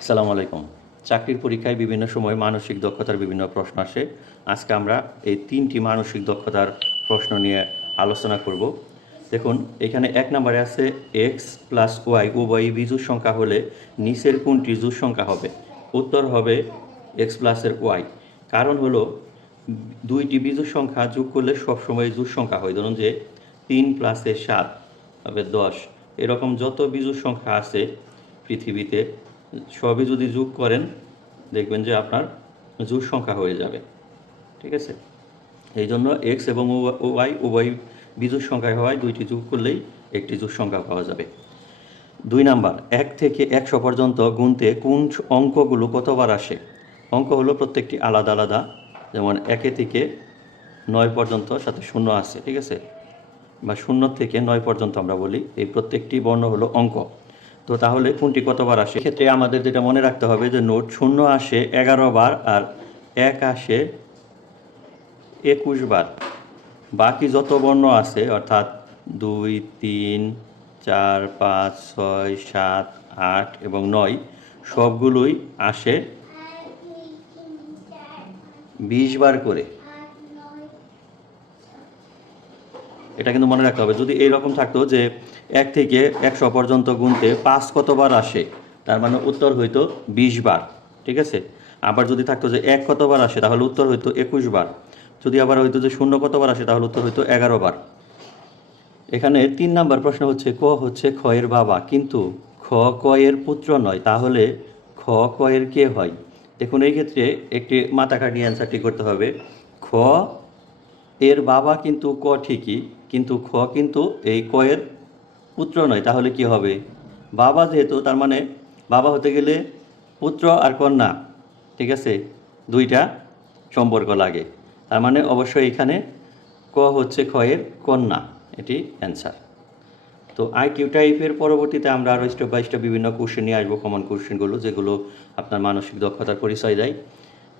আসসালামু আলাইকুম। চাকরির পরীক্ষায় বিভিন্ন সময় মানসিক দক্ষতার বিভিন্ন প্রশ্ন আসে। আজকে আমরা এই তিনটি মানসিক দক্ষতার প্রশ্ন নিয়ে আলোচনা করব। দেখুন, এখানে এক নম্বরে আছে এক্স প্লাস ওয়াই উভয়ই বিজুর সংখ্যা হলে নিচের কোনটি জোর সংখ্যা হবে? উত্তর হবে এক্স প্লাসের ওয়াই কারণ হলো, দুইটি বিজুর সংখ্যা যোগ করলে সবসময় জোর সংখ্যা হয়। ধরুন যে তিন প্লাসে সাত হবে দশ। এরকম যত বিজুর সংখ্যা আছে পৃথিবীতে সবই যদি যোগ করেন, দেখবেন যে আপনার জোর সংখ্যা হয়ে যাবে। ঠিক আছে? এই জন্য এক্স এবং ওয়াই উভয় বিজুর সংখ্যা হওয়ায় দুইটি যোগ করলেই একটি জোর সংখ্যা পাওয়া যাবে। দুই নাম্বার, এক থেকে একশো পর্যন্ত গুনতে কোন অঙ্কগুলো কতবার আসে? অঙ্ক হলো প্রত্যেকটি আলাদা আলাদা, যেমন একে থেকে নয় পর্যন্ত সাথে শূন্য আছে, ঠিক আছে? বা শূন্য থেকে নয় পর্যন্ত আমরা বলি, এই প্রত্যেকটি বর্ণ হলো অঙ্ক। তো তাহলে কোনটি কতবার আসে? ক্ষেত্রে আমাদের যেটা মনে রাখতে হবে যে নোট শূন্য আসে এগারো বার আর এক আসে একুশ বার। বাকি যত বর্ণ আছে, অর্থাৎ দুই, তিন, চার, পাঁচ, ছয়, সাত, আট এবং নয়, সবগুলোই আসে বিশ বার করে। এটা কিন্তু মনে রাখতে হবে। যদি এইরকম থাকতো যে এক থেকে একশো পর্যন্ত গুনতে পাঁচ কতবার আসে, তার মানে উত্তর হইতো বিশ বার, ঠিক আছে? আবার যদি থাকতো যে এক কতবার আসে, তাহলে উত্তর হইতো একুশ বার। যদি আবার হইতো যে শূন্য কতবার আসে, তাহলে উত্তর হইতো এগারো বার। এখানে তিন নাম্বার প্রশ্ন হচ্ছে, ক হচ্ছে খয়ের বাবা। কিন্তু খ কয়ের পুত্র নয়, তাহলে খ কয়ের কে হয়? দেখুন, এই ক্ষেত্রে একটি মাথা কাটিয়ে অ্যান্সারটি করতে হবে। খ এর বাবা কিন্তু ক ঠিকই, কিন্তু খ কিন্তু এই কয়ের পুত্র নয়, তাহলে কি হবে? বাবা যেহেতু, তার মানে বাবা হতে গেলে পুত্র আর কন্যা, ঠিক আছে? দুইটা সম্পর্ক লাগে। তার মানে অবশ্যই এখানে ক হচ্ছে ক্ষয়ের কন্যা, এটি অ্যান্সার। তো আইকিউ টাইপের পরবর্তীতে আমরা আরও স্টেপ বাই স্টেপ বিভিন্ন কোশ্চেন নিয়ে আসব কমন কোশ্চেনগুলো যেগুলো আপনার মানসিক দক্ষতার পরিচয় দেয়।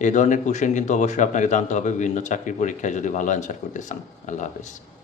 এই ধরনের কোশ্চেন কিন্তু অবশ্যই আপনাকে জানতে হবে। বিভিন্ন চাকরির পরীক্ষায় যদি ভালো অ্যান্সার করতে চান। আল্লাহ হাফেজ।